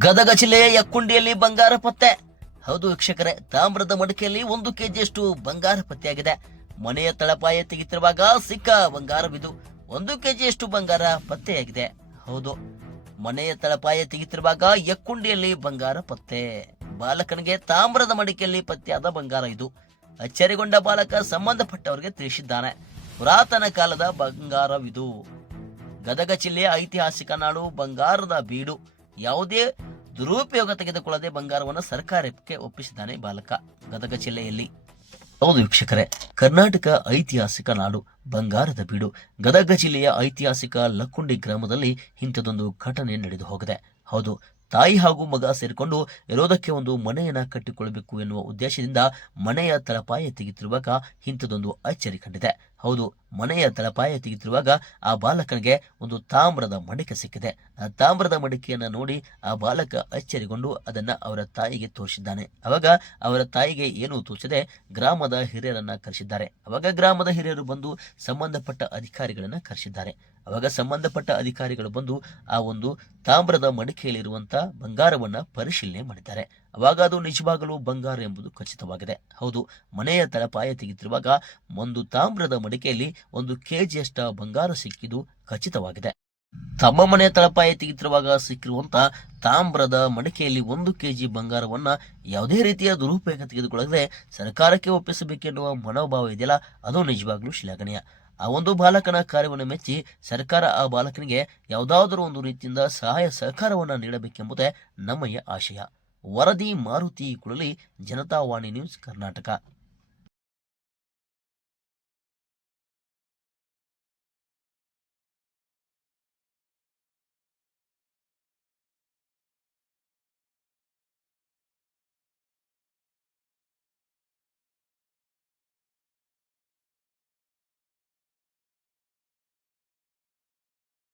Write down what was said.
ಗದಗ ಜಿಲ್ಲೆಯ ಯಕ್ಕುಂಡಿಯಲ್ಲಿ ಬಂಗಾರ ಪತ್ತೆ. ಹೌದು ವೀಕ್ಷಕರೇ, ತಾಮ್ರದ ಮಡಿಕೆಯಲ್ಲಿ 1 ಕೆಜಿಯಷ್ಟು ಬಂಗಾರ ಪತ್ತೆಯಾಗಿದೆ. ಮನೆಯ ತಳಪಾಯ ತೆಗೆತಿರುವಾಗ ಸಿಕ್ಕ ಬಂಗಾರವಿದು. 1 ಕೆಜಿಯಷ್ಟು ಬಂಗಾರ ಪತ್ತೆಯಾಗಿದೆ. ಹೌದು, ಮನೆಯ ತಳಪಾಯ ತೆಗೆತಿರುವಾಗ ಯಕ್ಕುಂಡಿಯಲ್ಲಿ ಬಂಗಾರ ಪತ್ತೆ. ಬಾಲಕನಿಗೆ ತಾಮ್ರದ ಮಡಿಕೆಯಲ್ಲಿ ಪತ್ತೆಯಾದ ಬಂಗಾರ ಇದು. ಅಚ್ಚರಿಗೊಂಡ ಬಾಲಕ ಸಂಬಂಧಪಟ್ಟವರಿಗೆ ತಿಳಿಸಿದ್ದಾನೆ. ಪುರಾತನ ಕಾಲದ ಬಂಗಾರವಿದು. ಗದಗ ಜಿಲ್ಲೆಯ ಐತಿಹಾಸಿಕ ನಾಡು, ಬಂಗಾರದ ಬೀಡು. ಯಾವುದೇ ದುರುಪಯೋಗ ತೆಗೆದುಕೊಳ್ಳದೆ ಬಂಗಾರವನ್ನು ಸರ್ಕಾರಕ್ಕೆ ಒಪ್ಪಿಸಿದ್ದಾನೆ ಬಾಲಕ ಗದಗ ಜಿಲ್ಲೆಯಲ್ಲಿ. ಹೌದು ವೀಕ್ಷಕರೇ, ಕರ್ನಾಟಕ ಐತಿಹಾಸಿಕ ನಾಡು, ಬಂಗಾರದ ಬೀಡು. ಗದಗ ಜಿಲ್ಲೆಯ ಐತಿಹಾಸಿಕ ಲಕ್ಕುಂಡಿ ಗ್ರಾಮದಲ್ಲಿ ಇಂಥದೊಂದು ಘಟನೆ ನಡೆದು ಹೋಗಿದೆ. ಹೌದು, ತಾಯಿ ಹಾಗೂ ಮಗ ಸೇರಿಕೊಂಡು ಇರೋದಕ್ಕೆ ಒಂದು ಮನೆಯನ್ನ ಕಟ್ಟಿಕೊಳ್ಳಬೇಕು ಎನ್ನುವ ಉದ್ದೇಶದಿಂದ ಮನೆಯ ತಳಪಾಯ ತೆಗೆತಿರುವಾಗ ಇಂಥದೊಂದು ಅಚ್ಚರಿ ಕಂಡಿದೆ. ಹೌದು, ಮನೆಯ ತಳಪಾಯ ತೆಗೆತಿರುವಾಗ ಆ ಬಾಲಕನಿಗೆ ಒಂದು ತಾಮ್ರದ ಮಡಿಕೆ ಸಿಕ್ಕಿದೆ. ಆ ತಾಮ್ರದ ಮಡಿಕೆಯನ್ನ ನೋಡಿ ಆ ಬಾಲಕ ಅಚ್ಚರಿಗೊಂಡು ಅದನ್ನ ಅವರ ತಾಯಿಗೆ ತೋರಿಸಿದ್ದಾನೆ. ಅವಾಗ ಅವರ ತಾಯಿಗೆ ಏನು ತೋಚದೆ ಗ್ರಾಮದ ಹಿರಿಯರನ್ನ ಕರೆಸಿದ್ದಾರೆ. ಅವಾಗ ಗ್ರಾಮದ ಹಿರಿಯರು ಬಂದು ಸಂಬಂಧಪಟ್ಟ ಅಧಿಕಾರಿಗಳನ್ನ ಕರೆಸಿದ್ದಾರೆ. ಅವಾಗ ಸಂಬಂಧಪಟ್ಟ ಅಧಿಕಾರಿಗಳು ಬಂದು ಆ ಒಂದು ತಾಮ್ರದ ಮಡಿಕೆಯಲ್ಲಿರುವಂತ ಬಂಗಾರವನ್ನ ಪರಿಶೀಲನೆ ಮಾಡಿದ್ದಾರೆ. ಅವಾಗ ಅದು ನಿಜವಾಗಲೂ ಬಂಗಾರ ಎಂಬುದು ಖಚಿತವಾಗಿದೆ. ಹೌದು, ಮನೆಯ ತಳಪಾಯ ತೆಗೆತಿರುವಾಗ ಒಂದು ತಾಮ್ರದ ಮಡಿಕೆಯಲ್ಲಿ 1 ಕೆಜಿಯಷ್ಟ ಬಂಗಾರ ಸಿಕ್ಕಿದ್ದು ಖಚಿತವಾಗಿದೆ. ತಮ್ಮ ಮನೆಯ ತಳಪಾಯ ತೆಗೆತಿರುವಾಗ ಸಿಕ್ಕಿರುವಂತ ತಾಮ್ರದ ಮಡಿಕೆಯಲ್ಲಿ 1 ಕೆಜಿ ಬಂಗಾರವನ್ನ ಯಾವುದೇ ರೀತಿಯ ದುರುಪಯೋಗ ತೆಗೆದುಕೊಳ್ಳದೆ ಸರ್ಕಾರಕ್ಕೆ ಒಪ್ಪಿಸಬೇಕೆನ್ನುವ ಮನೋಭಾವ ಇದೆಯಲ್ಲ, ಅದು ನಿಜವಾಗ್ಲೂ ಶ್ಲಾಘನೀಯ. ಆ ಒಂದು ಬಾಲಕನ ಕಾರ್ಯವನ್ನು ಮೆಚ್ಚಿ ಸರ್ಕಾರ ಆ ಬಾಲಕನಿಗೆ ಯಾವುದಾದರೂ ಒಂದು ರೀತಿಯಿಂದ ಸಹಾಯ ಸಹಕಾರವನ್ನ ನೀಡಬೇಕೆಂಬುದೇ ನಮ್ಮಯ ಆಶಯ. ವರದಿ ಮಾರುತಿ ಕುಳಲಿ, ಜನತಾವಾಣಿ ನ್ಯೂಸ್, ಕರ್ನಾಟಕ.